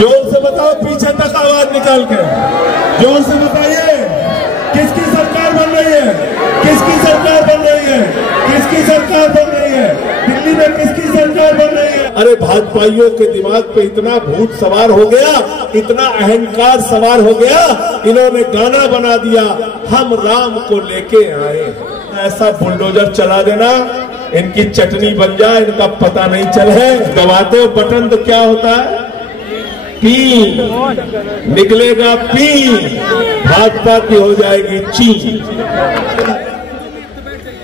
जोर से बताओ, पीछे तक आवाज निकाल के जोर से बताइए, किसकी सरकार बन रही है? किसकी सरकार बन रही है? किसकी सरकार बन रही है? दिल्ली में किसकी सरकार बन रही है? अरे भाजपाइयों के दिमाग पे इतना भूत सवार हो गया, इतना अहंकार सवार हो गया, इन्होंने गाना बना दिया, हम राम को लेके आए। ऐसा बुलडोजर चला देना, इनकी चटनी बन जाए, इनका पता नहीं चले। दबाते हो बटन तो क्या होता है? पी निकलेगा, पी भाजपा की हो जाएगी ची।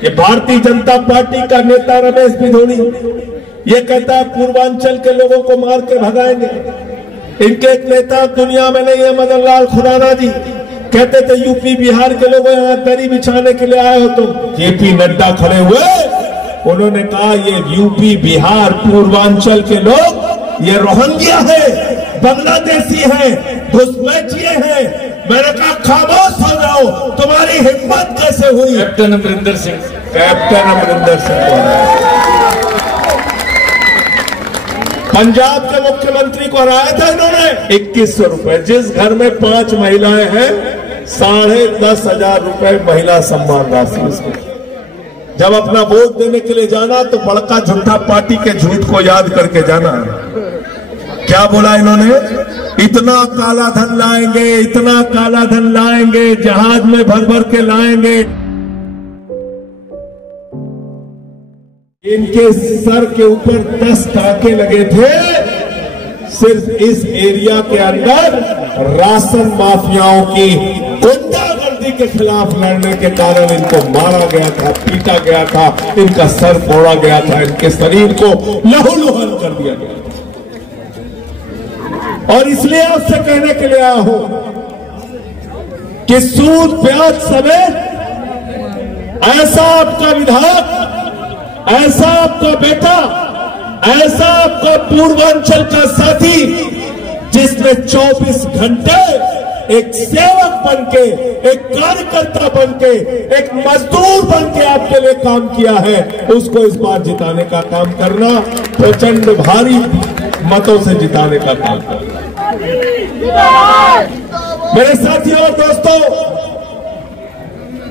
ये भारतीय जनता पार्टी का नेता रमेश बिधूड़ी ये कहता है पूर्वांचल के लोगों को मार के भगाएंगे। इनके एक नेता दुनिया में नहीं है, मदन लाल खुराना जी कहते थे यूपी बिहार के लोग यहाँ दरी बिछाने के लिए आए हो तुम। जेपी नड्डा खड़े हुए, उन्होंने कहा ये यूपी बिहार पूर्वांचल के लोग ये रोहिंग्या है, बांग्लादेशी है, घुसपैठिए हैं। मैंने कहा खामोश हो जाओ, तुम्हारी हिम्मत कैसे हुई? कैप्टन अमरिंदर सिंह, कैप्टन अमरिंदर सिंह पंजाब के मुख्यमंत्री को हराया था इन्होंने 2100 रुपए। जिस घर में 5 महिलाएं हैं 10,500 रुपए महिला सम्मान राशि उसको। जब अपना वोट देने के लिए जाना तो बड़का झूठा पार्टी के झूठ को याद करके जाना। क्या बोला इन्होंने? इतना काला धन लाएंगे, इतना काला धन लाएंगे, जहाज में भर भर के लाएंगे। इनके सर के ऊपर 10 टाके लगे थे सिर्फ इस एरिया के अंदर राशन माफियाओं की गुंडागर्दी के खिलाफ लड़ने के कारण इनको मारा गया था, पीटा गया था, इनका सर फोड़ा गया था, इनके शरीर को लहूलुहान कर दिया गया था। और इसलिए आपसे कहने के लिए आया हूं कि सूद ब्याज समेत ऐसा आपका विधायक, ऐसा आपका बेटा, ऐसा आपका पूर्वांचल का साथी जिसने 24 घंटे एक सेवक बनके, एक कार्यकर्ता बनके, एक मजदूर बनके आपके लिए काम किया है, उसको इस बार जिताने का काम करना, प्रचंड भारी मतों से जिताने का काम करना। मेरे साथियों और दोस्तों,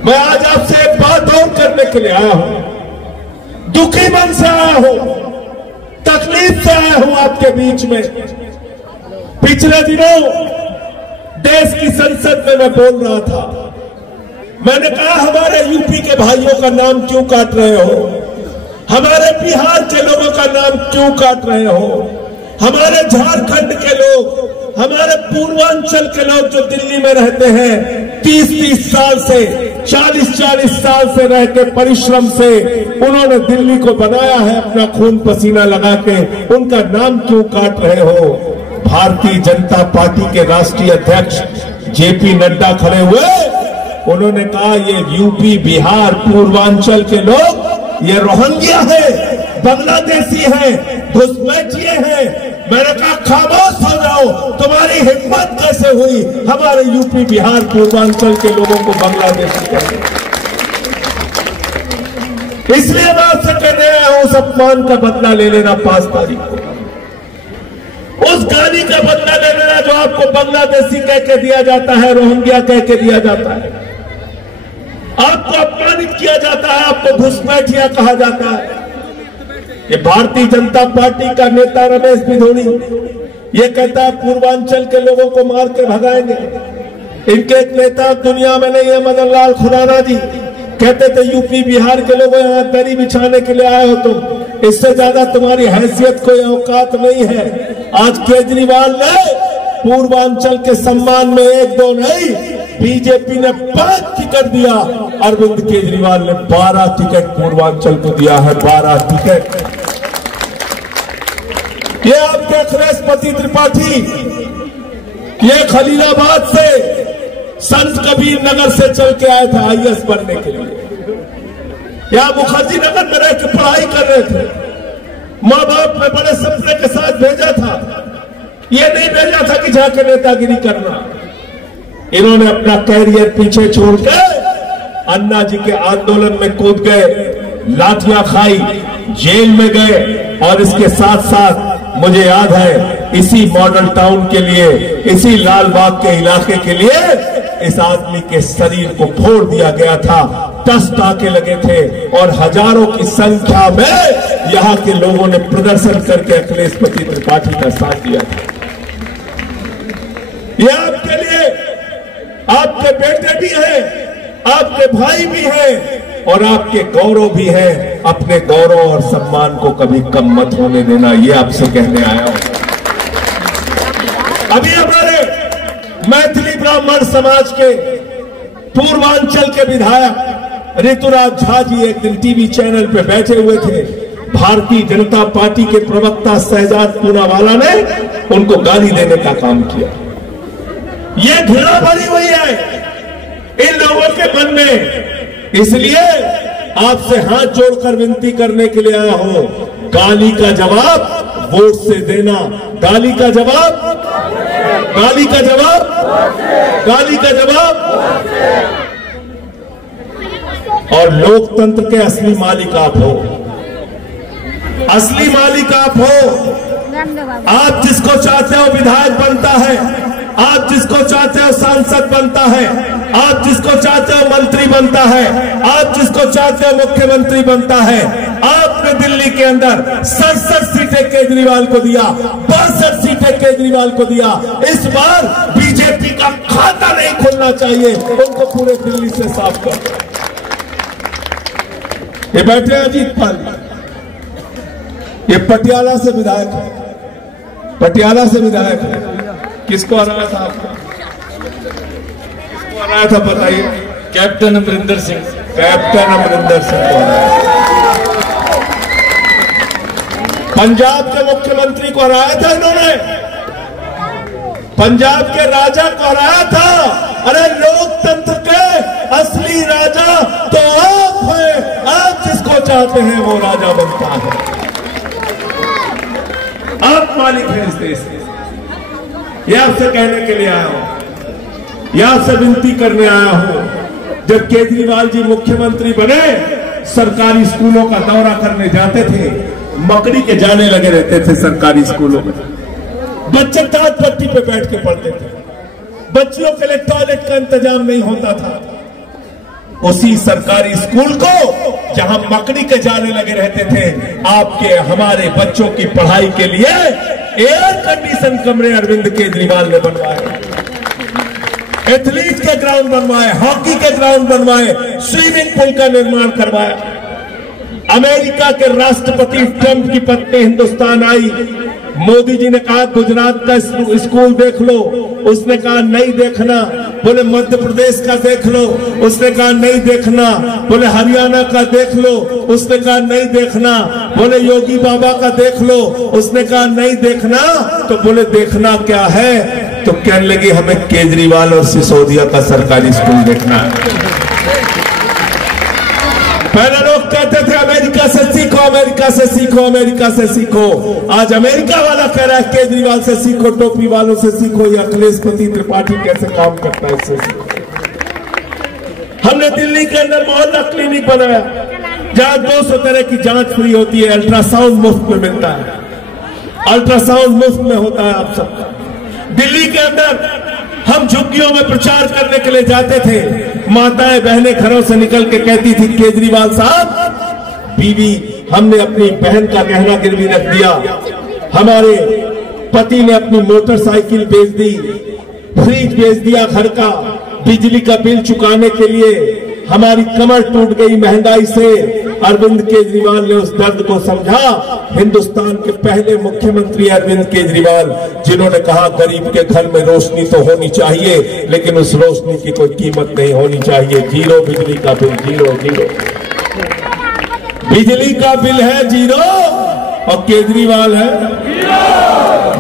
मैं आज आपसे एक बात और करने के लिए आया हूं। दुखी मन से आया हूं, तकलीफ से आया हूं आपके बीच में। पिछले दिनों देश की संसद में मैं बोल रहा था, मैंने कहा हमारे यूपी के भाइयों का नाम क्यों काट रहे हो? हमारे बिहार के लोगों का नाम क्यों काट रहे हो? हमारे झारखंड के लोग, हमारे पूर्वांचल के लोग जो दिल्ली में रहते हैं 30-30 साल से, 40-40 साल से रह के परिश्रम से उन्होंने दिल्ली को बनाया है अपना खून पसीना लगा के, उनका नाम क्यों काट रहे हो? भारतीय जनता पार्टी के राष्ट्रीय अध्यक्ष जेपी नड्डा खड़े हुए, उन्होंने कहा ये यूपी बिहार पूर्वांचल के लोग ये रोहिंग्या है, बांग्लादेशी है, घुसपैठिए हैं। मैंने कहा खामोश हो जाओ, तुम्हारी हिम्मत कैसे हुई हमारे यूपी बिहार पूर्वांचल के लोगों को बांग्लादेशी कहने? इसलिए मैं आपसे कहने आया हूं, उस अपमान का बदला ले लेना 5 तारीख को, उस गाली का बदला ले लेना जो आपको बांग्लादेशी कह के दिया जाता है, रोहिंग्या कह के दिया जाता है, आपको अपमानित किया जाता है, आपको घुसपैठिया कहा जाता है। ये भारतीय जनता पार्टी का नेता रमेश बिधूड़ी ये कहता है पूर्वांचल के लोगों को मार के भगाएंगे। इनके एक नेता दुनिया में नहीं है, मदन लाल खुराना जी कहते थे यूपी बिहार के लोग यहाँ दरी बिछाने के लिए आए हो तुम, इससे ज्यादा तुम्हारी हैसियत कोई औकात नहीं है। आज केजरीवाल ने पूर्वांचल के सम्मान में 1-2 नहीं, बीजेपी ने 5 टिकट दिया, अरविंद केजरीवाल ने 12 टिकट पूर्वांचल को दिया है, 12 टिकट। ये आपके अखिलेश त्रिपाठी ये खलीलाबाद से, संत कबीर नगर से चल के आए थे IAS बनने के लिए। यहाँ मुखर्जी नगर में रह के पढ़ाई कर रहे थे, माँ बाप ने बड़े सपने के साथ भेजा था, ये नहीं भेजा था कि जाके नेतागिरी करना। इन्होंने अपना कैरियर पीछे छोड़ के अन्ना जी के आंदोलन में कूद गए, लाठियां खाई, जेल में गए और इसके साथ साथ मुझे याद है इसी मॉडल टाउन के लिए, इसी लालबाग के इलाके के लिए इस आदमी के शरीर को फोड़ दिया गया था। 10 टाके लगे थे और हजारों की संख्या में यहां के लोगों ने प्रदर्शन करके अखिलेशपति त्रिपाठी का साथ दिया था। ये आपके लिए, आपके बेटे भी हैं, आपके भाई भी हैं और आपके गौरव भी है। अपने गौरव और सम्मान को कभी कम मत होने देना, ये आपसे कहने आया हूं। अभी हमारे मैथिली ब्राह्मण समाज के पूर्वांचल के विधायक ऋतुराज झा जी एक दिन टीवी चैनल पे बैठे हुए थे। भारतीय जनता पार्टी के प्रवक्ता शहजाद पूनावाला ने उनको गाली देने का काम किया। ये घृणा भरी हुई है इन लोगों के मन में, इसलिए आपसे हाथ जोड़कर विनती करने के लिए आया हूं, गाली का जवाब वोट से देना। गाली का जवाब, गाली का जवाब, गाली का जवाब। और लोकतंत्र के असली मालिक आप हो, असली मालिक आप हो। आप जिसको चाहते हो विधायक बनता है, आप जिसको चाहते हो सांसद बनता है, आप जिसको चाहते हो मंत्री बनता है, आप जिसको चाहते हो मुख्यमंत्री बनता है। आपने दिल्ली के अंदर 67 सीटें केजरीवाल को दिया, 62 सीटें केजरीवाल को दिया। इस बार बीजेपी का खाता नहीं खुलना चाहिए, उनको पूरे दिल्ली से साफ कर। ये बैठे अजीत पाल, ये पटियाला से विधायक है, पटियाला से विधायक है। किसको हराया था आपको? किसको हराया था बताइए? कैप्टन अमरिंदर सिंह। कैप्टन अमरिंदर सिंह को हराया। पंजाब के मुख्यमंत्री को हराया था इन्होंने, पंजाब के राजा को हराया था। अरे लोकतंत्र के असली राजा तो आप हैं, आप जिसको चाहते हैं वो राजा बनता है। आप मालिक हैं इस देश के। यह आपसे कहने के लिए आया हूं, यह आपसे विनती करने आया हूं। जब केजरीवाल जी मुख्यमंत्री बने, सरकारी स्कूलों का दौरा करने जाते थे, मकड़ी के जाने लगे रहते थे सरकारी स्कूलों में। बच्चे टाट पट्टी पे बैठ के पढ़ते थे, बच्चियों के लिए टॉयलेट का इंतजाम नहीं होता था। उसी सरकारी स्कूल को जहां मकड़ी के जाने लगे रहते थे, आपके हमारे बच्चों की पढ़ाई के लिए एयर कंडीशन कमरे अरविंद केजरीवाल ने बनवाए, एथलीट के ग्राउंड बनवाए, हॉकी के ग्राउंड बनवाए, स्विमिंग पूल का निर्माण करवाया। अमेरिका के राष्ट्रपति ट्रंप की पत्नी हिंदुस्तान आई, मोदी जी ने कहा गुजरात का स्कूल देख लो, उसने कहा नहीं देखना। बोले मध्य प्रदेश का देख लो, उसने कहा नहीं देखना। बोले हरियाणा का देख लो, उसने कहा नहीं देखना। बोले योगी बाबा का देख लो, उसने कहा नहीं देखना। तो बोले देखना क्या है? तो कहने लगी हमें केजरीवाल और सिसोदिया का सरकारी स्कूल देखना है। पहले लोग कहते थे अमेरिका से सीखो, अमेरिका से सीखो, अमेरिका से सीखो। आज अमेरिका वाला कह रहा है केजरीवाल से सीखो, टोपी वालों से सीखो, या अखिलेशपति त्रिपाठी कैसे काम करता है इससे सीखो। हमने दिल्ली के अंदर मोहल्ला क्लिनिक बनाया जहां 200 तरह की जांच फ्री होती है, अल्ट्रासाउंड मुफ्त में मिलता है, अल्ट्रासाउंड मुफ्त में होता है आप सबका। दिल्ली के अंदर हम झुग्गियों में प्रचार करने के लिए जाते थे, माताएं बहनें घरों से निकल के कहती थी केजरीवाल साहब, बीवी हमने अपनी बहन का गहना गिरवी रख दिया, हमारे पति ने अपनी मोटरसाइकिल बेच दी, फ्रिज बेच दिया घर का, बिजली का बिल चुकाने के लिए हमारी कमर टूट गई महंगाई से। अरविंद केजरीवाल ने उस दर्द को समझा। हिंदुस्तान के पहले मुख्यमंत्री अरविंद केजरीवाल, जिन्होंने कहा गरीब के घर में रोशनी तो होनी चाहिए, लेकिन उस रोशनी की कोई कीमत नहीं होनी चाहिए। जीरो बिजली का बिल, जीरो जीरो बिजली का बिल है जीरो, और केजरीवाल है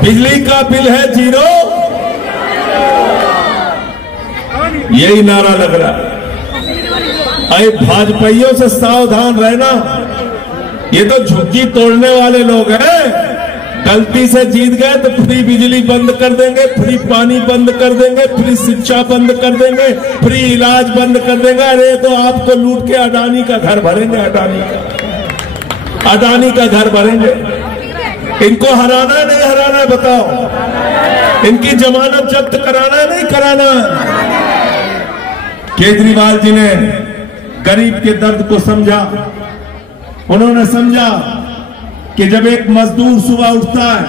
बिजली का बिल है जीरो। यही नारा लग रहा है। अरे भाजपाइयों से सावधान रहना, ये तो झुग्गी तोड़ने वाले लोग हैं। गलती से जीत गए तो फ्री बिजली बंद कर देंगे, फ्री पानी बंद कर देंगे, फ्री शिक्षा बंद कर देंगे, फ्री इलाज बंद कर देंगे। अरे तो आपको लूट के अडानी का घर भरेंगे, अडानी का घर भरेंगे। इनको हराना है नहीं हराना है बताओ? इनकी जमानत जब्त कराना है नहीं कराना? केजरीवाल जी ने गरीब के दर्द को समझा। उन्होंने समझा कि जब एक मजदूर सुबह उठता है,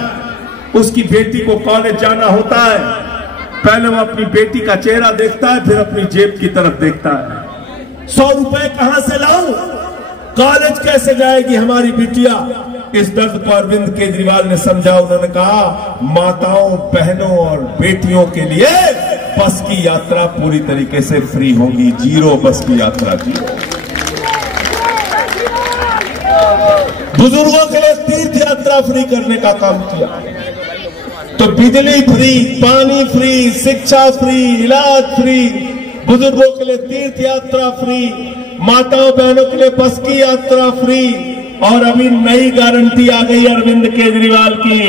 उसकी बेटी को कॉलेज जाना होता है, पहले वो अपनी बेटी का चेहरा देखता है, फिर अपनी जेब की तरफ देखता है। 100 रुपए कहां से लाऊं? कॉलेज कैसे जाएगी हमारी बिटिया? इस दर्द को अरविंद केजरीवाल ने समझा। उन्होंने कहा माताओं, बहनों और बेटियों के लिए बस की यात्रा पूरी तरीके से फ्री होगी। 0 बस की यात्रा, 0। बुजुर्गों के लिए तीर्थ यात्रा फ्री करने का काम किया। तो बिजली फ्री, पानी फ्री, शिक्षा फ्री, इलाज फ्री, बुजुर्गों के लिए तीर्थ यात्रा फ्री, माताओं बहनों के लिए बस की यात्रा फ्री। और अभी नई गारंटी आ गई अरविंद केजरीवाल की।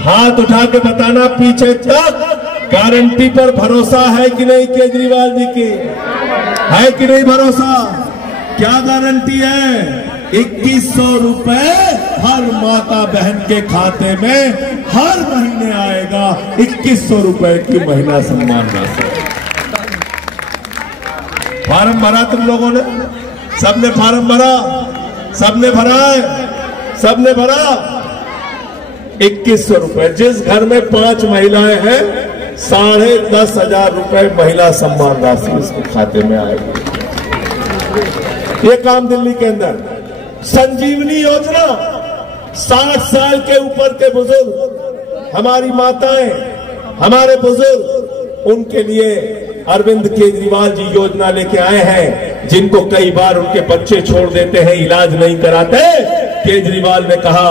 हाथ उठा के बताना पीछे तक गारंटी पर भरोसा है कि नहीं केजरीवाल जी की? है कि नहीं भरोसा? क्या गारंटी है? 2100 रुपए हर माता बहन के खाते में हर महीने आएगा। 2100 रुपए की महिला सम्मान राशि। फार्म भरा तुम लोगों ने? सबने फार्म भरा? सबने भरा है? सबने भरा? 2100 रुपए। जिस घर में 5 महिलाएं हैं, 10,500 रुपए महिला सम्मान राशि उसके खाते में आएगी। ये काम दिल्ली के अंदर। संजीवनी योजना, 60 साल के ऊपर के बुजुर्ग, हमारी माताएं, हमारे बुजुर्ग, उनके लिए अरविंद केजरीवाल जी योजना लेके आए हैं। जिनको कई बार उनके बच्चे छोड़ देते हैं, इलाज नहीं कराते, केजरीवाल ने कहा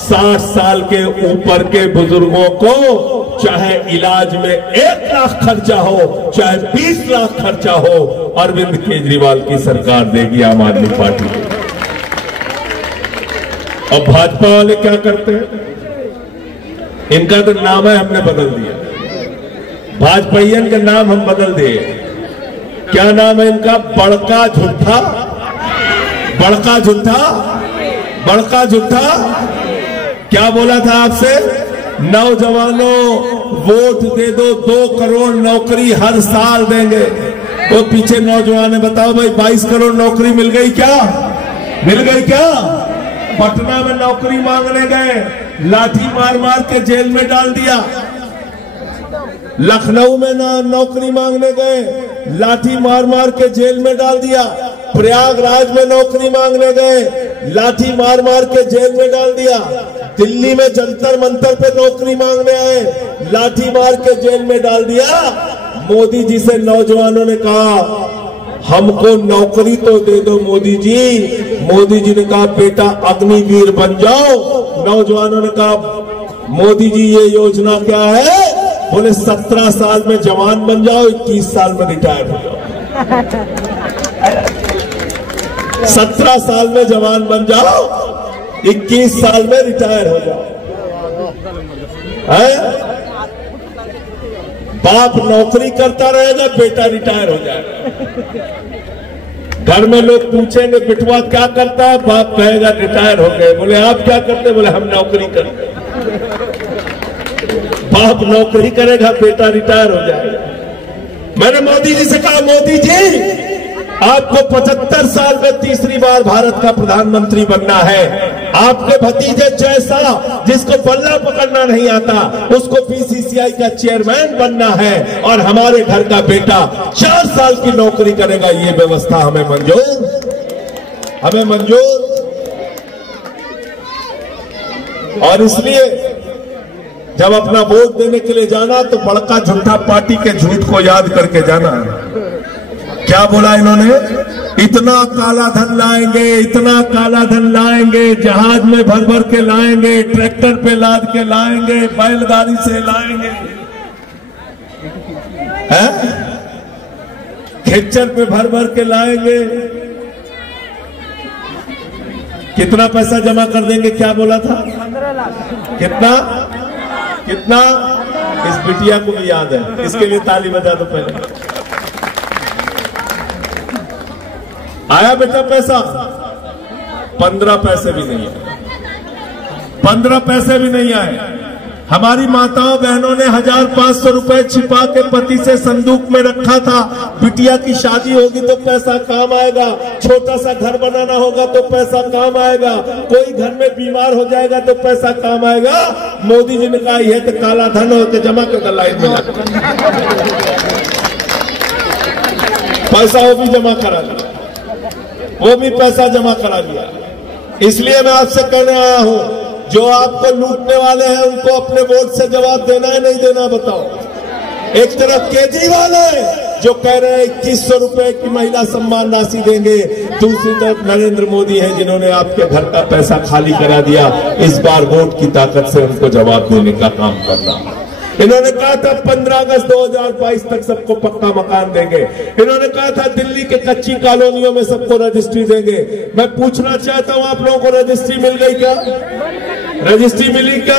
60 साल के ऊपर के बुजुर्गों को चाहे इलाज में 1 लाख खर्चा हो, चाहे 20 लाख खर्चा हो, अरविंद केजरीवाल की सरकार देगी, आम आदमी पार्टी। अब भाजपा वाले क्या करते हैं? इनका तो नाम है हमने बदल दिया। भाजपाइयन का नाम हम बदल दिए। क्या नाम है इनका? बड़का झूठा। बड़का झूठा, बड़का झूठा। क्या बोला था आपसे? नौजवानों वोट दे दो, 2 करोड़ नौकरी हर साल देंगे। तो पीछे नौजवान बताओ भाई, 22 करोड़ नौकरी मिल गई क्या? मिल गई क्या? पटना में नौकरी मांगने गए, लाठी मार मार के जेल में डाल दिया। लखनऊ में नौकरी मांगने गए, लाठी मार मार के जेल में डाल दिया। प्रयागराज में नौकरी मांगने गए, लाठी मार मार के जेल में डाल दिया। दिल्ली में जंतर मंतर पे नौकरी मांगने आए, लाठी मार के जेल में डाल दिया। मोदी जी से नौजवानों ने कहा हमको नौकरी तो दे दो मोदी जी। मोदी जी ने कहा बेटा अग्निवीर बन जाओ। नौजवानों ने कहा मोदी जी ये योजना क्या है? बोले 17 साल में जवान बन जाओ, 21 साल में रिटायर हो जाओ। 17 साल में जवान बन जाओ, 21 साल में रिटायर हो जाओ। है? बाप नौकरी करता रहेगा, बेटा रिटायर हो जाएगा। घर में लोग पूछेंगे बिटवा क्या करता है? बाप कहेगा रिटायर हो गए। बोले आप क्या करते? बोले हम नौकरी करते। बाप नौकरी करेगा, बेटा रिटायर हो जाएगा। मैंने मोदी जी से कहा मोदी जी आपको 75 साल में तीसरी बार भारत का प्रधानमंत्री बनना है। आपके भतीजे जैसा जिसको बल्ला पकड़ना नहीं आता उसको बीसीसीआई का चेयरमैन बनना है, और हमारे घर का बेटा 4 साल की नौकरी करेगा। ये व्यवस्था हमें मंजूर, हमें मंजूर। और इसलिए जब अपना वोट देने के लिए जाना तो बड़का झूठा पार्टी के झूठ को याद करके जाना है। क्या बोला इन्होंने? इतना काला धन लाएंगे, इतना काला धन लाएंगे, जहाज में भर भर के लाएंगे, ट्रैक्टर पे लाद के लाएंगे, बैलगाड़ी से लाएंगे, खच्चर पे भर भर के लाएंगे। कितना पैसा जमा कर देंगे? क्या बोला था? 15 लाख। कितना? कितना? इस बिटिया को भी याद है, इसके लिए ताली बजा दो पहले। आया बेटा पैसा? 15 पैसे भी नहीं है। 15 पैसे भी नहीं आए। हमारी माताओं बहनों ने 1500 रुपए छिपा के पति से संदूक में रखा था। बिटिया की शादी होगी तो पैसा काम आएगा, छोटा सा घर बनाना होगा तो पैसा काम आएगा, कोई घर में बीमार हो जाएगा तो पैसा काम आएगा। मोदी जी ने कहा यह तो काला धन हो के जमा के दलाई दिया, पैसा वो भी जमा करा दिया, वो भी पैसा जमा करा दिया। इसलिए मैं आपसे कहने आया हूं, जो आपको लूटने वाले हैं उनको अपने वोट से जवाब देना है नहीं देना, बताओ। एक तरफ केजरीवाल है जो कह रहे हैं 2100 रुपए की महिला सम्मान राशि देंगे, दूसरी तरफ नरेंद्र मोदी है जिन्होंने आपके घर का पैसा खाली करा दिया। इस बार वोट की ताकत से उनको जवाब देने का काम करना। इन्होंने कहा था 15 अगस्त 2022 तक सबको पक्का मकान देंगे। इन्होंने कहा था दिल्ली के कच्ची कॉलोनियों में सबको रजिस्ट्री देंगे। मैं पूछना चाहता हूं, आप लोगों को रजिस्ट्री मिल गई क्या? रजिस्ट्री मिली क्या?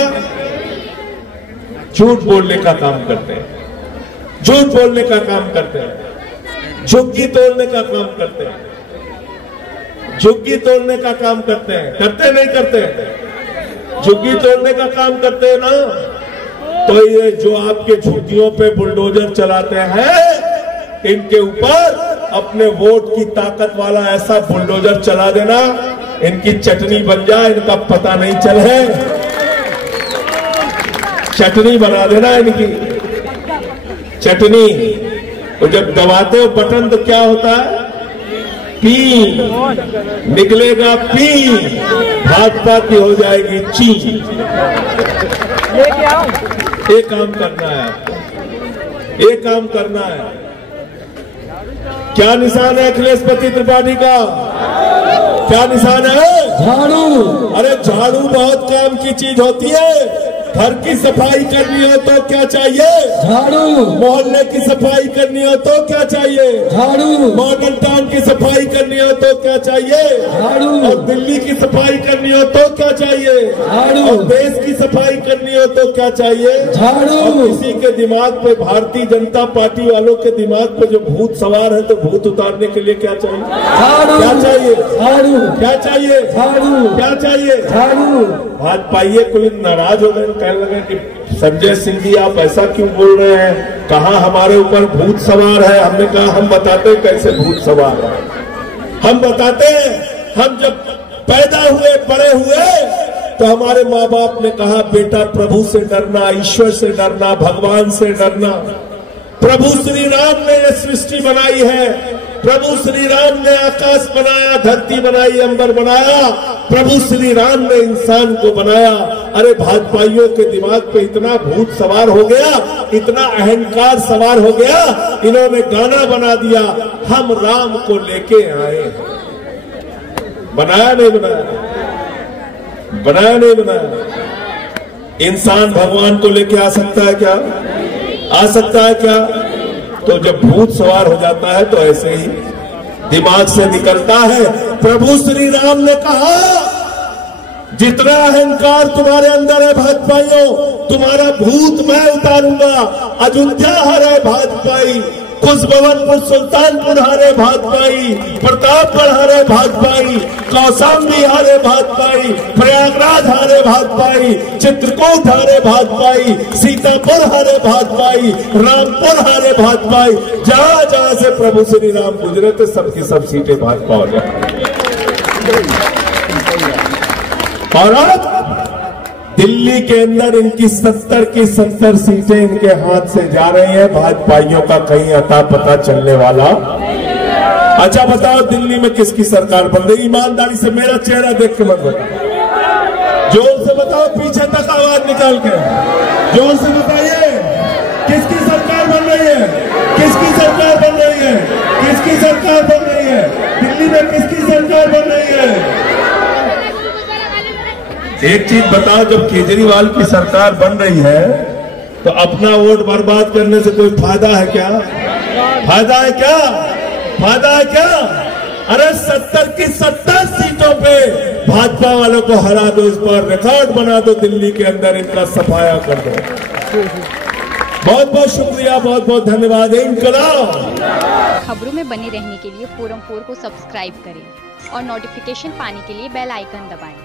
झूठ बोलने का काम करते हैं, झूठ बोलने का काम करते हैं, झुग्गी तोड़ने का काम करते हैं, झुग्गी तोड़ने का काम करते हैं। करते नहीं करते? झुग्गी तोड़ने का काम करते हैं ना। तो ये जो आपके झुग्गियों पे बुलडोजर चलाते हैं, इनके ऊपर अपने वोट की ताकत वाला ऐसा बुलडोजर चला देना, इनकी चटनी बन जाए, इनका पता नहीं चले, चटनी बना देना इनकी चटनी। और जब दबाते हो बटन तो क्या होता है? पी निकलेगा, पी भाजपा की हो जाएगी ची। एक काम करना है आपको, एक काम करना है। क्या निशान है अखिलेश त्रिपाठी का? क्या निशान है? झाड़ू। अरे झाड़ू बहुत काम की चीज होती है। घर की सफाई करनी हो तो क्या चाहिए? झाड़ू। मोहल्ले की सफाई करनी हो तो क्या चाहिए? झाड़ू। मॉडल टाउन की सफाई करनी हो तो क्या चाहिए? झाड़ू। और दिल्ली की सफाई करनी हो तो क्या चाहिए? झाड़ू। और देश की सफाई करनी हो तो क्या चाहिए? झाड़ू। और किसी के दिमाग पे, भारतीय जनता पार्टी वालों के दिमाग पे जो भूत सवार है, तो भूत उतारने के लिए क्या चाहिए? झाड़ू। क्या चाहिए? झाड़ू। क्या चाहिए? झाड़ू। क्या चाहिए? झाड़ू। भाजपाइये कोई नाराज हो गए, कहने लगे कि संजय सिंह जी आप ऐसा क्यों बोल रहे हैं, कहाँ हमारे ऊपर भूत सवार है। हमने कहा हम बताते हैं कैसे भूत सवार है, हम बताते हैं। हम जब पैदा हुए, बड़े हुए, तो हमारे माँ बाप ने कहा बेटा प्रभु से डरना, ईश्वर से डरना, भगवान से डरना। प्रभु श्री राम ने यह सृष्टि बनाई है, प्रभु श्री राम ने आकाश बनाया, धरती बनाई, अंबर बनाया, प्रभु श्री राम ने इंसान को बनाया। अरे भाजपाइयों के दिमाग पे इतना भूत सवार हो गया, इतना अहंकार सवार हो गया, इन्होंने गाना बना दिया, हम राम को लेके आए। बनाया नहीं बनाया? बनाया नहीं बनाया? इंसान भगवान को लेके आ सकता है क्या? आ सकता है क्या? तो जब भूत सवार हो जाता है तो ऐसे ही दिमाग से निकलता है। प्रभु श्री राम ने कहा जितना अहंकार तुम्हारे अंदर है भाजपाइयों, तुम्हारा भूत मैं उतारूंगा। अयोध्या हरे भाजपाई, खुशभवनपुर सुल्तानपुर हारे भाजपाई, प्रतापगढ़ हारे भाजपाई, कौशाम्बी हारे भाजपाई, प्रयागराज हारे भाजपाई, चित्रकूट हारे भाजपाई, सीतापुर हारे भाजपाई, रामपुर हारे भाजपाई। जहां जहां से प्रभु श्री राम गुजरे थे सबकी सब सीटें भाजपा हो गई। और अब दिल्ली के अंदर इनकी 70 की 70 सीटें इनके हाथ से जा रही हैं। भाजपाइयों का कहीं अता पता चलने वाला। अच्छा बताओ दिल्ली में किसकी सरकार बन रही? ईमानदारी से मेरा चेहरा देख के मत बताओ, जोर से बताओ, पीछे तक आवाज निकाल के जोर से बताइए, किसकी सरकार बन रही है? किसकी सरकार बन रही है? किसकी सरकार बन रही है? दिल्ली में किसकी सरकार बन रही है? एक चीज बताओ, जब केजरीवाल की सरकार बन रही है तो अपना वोट बर्बाद करने से कोई फायदा है क्या? फायदा है क्या? फायदा है क्या? अरे 70 की 70 सीटों पे भाजपा वालों को हरा दो, इस पर रिकॉर्ड बना दो, दिल्ली के अंदर इनका सफाया कर दो। बहुत बहुत शुक्रिया, बहुत बहुत धन्यवाद। इंकलाब। खबरों में बने रहने के लिए फोरम 4 को सब्सक्राइब करें और नोटिफिकेशन पाने के लिए बेल आइकन दबाएं।